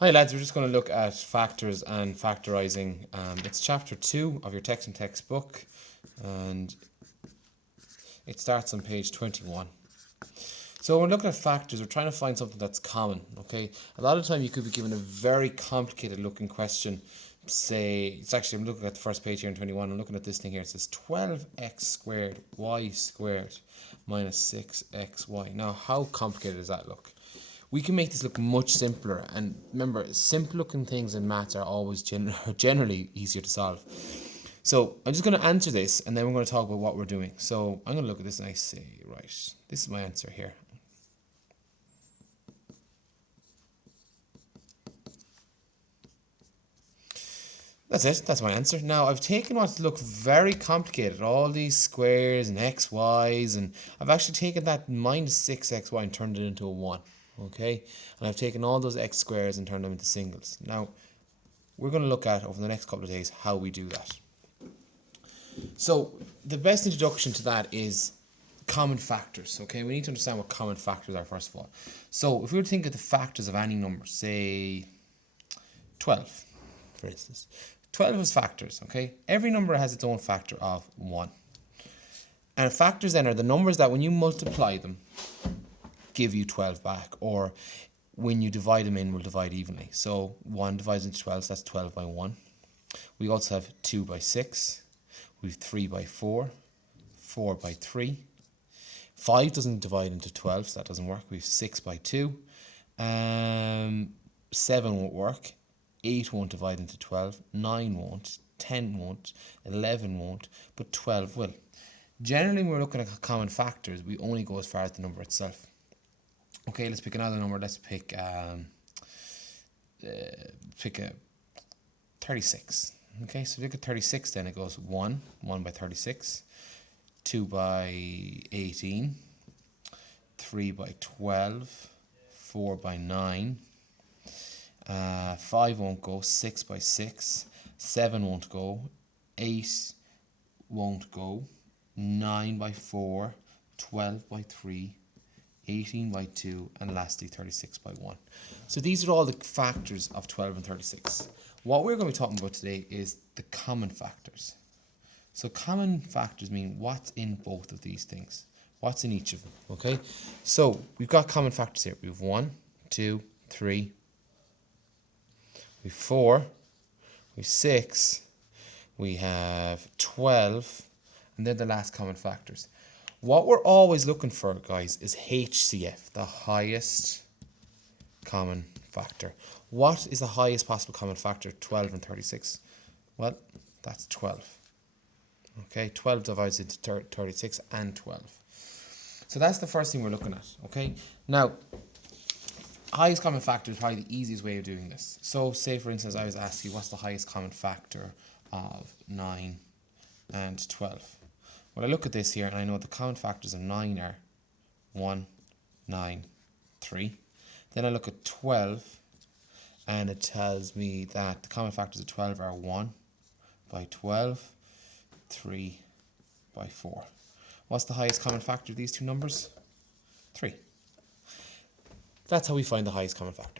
Hi lads, we're just going to look at factors and factorising. It's chapter 2 of your text and textbook, and it starts on page 21. So when we're looking at factors, we're trying to find something that's common, okay? A lot of the time you could be given a very complicated looking question. Say, it's actually, I'm looking at the first page here in 21, I'm looking at this thing here. It says 12x squared y squared minus 6xy. Now, how complicated does that look? We can make this look much simpler, and remember, simple looking things in maths are always generally easier to solve. So I'm just going to answer this, and then we're going to talk about what we're doing. So I'm going to look at this and I say, right, this is my answer here. That's it, that's my answer. Now I've taken what looked very complicated, all these squares and x, y's, and I've actually taken that minus 6xy and turned it into a 1. Okay, and I've taken all those x squares and turned them into singles. Now we're going to look at over the next couple of days how we do that. So the best introduction to that is common factors. Okay, we need to understand what common factors are first of all. So if we were to think of the factors of any number, say 12 for instance, 12 is factors. Okay, every number has its own factor of 1, and factors then are the numbers that when you multiply them give you 12 back, or when you divide them in will divide evenly. So 1 divides into 12, so that's 12 by 1. We also have 2 by 6, we have 3 by 4, 4 by 3. 5 doesn't divide into 12, so that doesn't work. We have 6 by 2. 7 won't work. 8 won't divide into 12. 9 won't. 10 won't. 11 won't. But 12 will. Generally, when we're looking at common factors, we only go as far as the number itself. Okay, let's pick another number. Let's pick a 36. Okay, so if you look at 36, then it goes 1 by 36, 2 by 18, 3 by 12, 4 by 9, 5 won't go, 6 by 6, 7 won't go, 8 won't go, 9 by 4, 12 by 3, 18 by 2, and lastly 36 by 1. So these are all the factors of 12 and 36. What we're going to be talking about today is the common factors. So common factors mean what's in both of these things. What's in each of them, okay? So we've got common factors here. We have 1, 2, 3. We have 4. We have 6. We have 12. And then the last common factors. What we're always looking for, guys, is HCF, the highest common factor. What is the highest possible common factor, 12 and 36? Well, that's 12. Okay, 12 divides into 36 and 12. So that's the first thing we're looking at, okay? Now, highest common factor is probably the easiest way of doing this. So, say, for instance, I was asking you, what's the highest common factor of 9 and 12? Well, I look at this here and I know the common factors of 9 are 1, 9, 3. Then I look at 12 and it tells me that the common factors of 12 are 1 by 12, 3 by 4. What's the highest common factor of these two numbers? 3. That's how we find the highest common factor.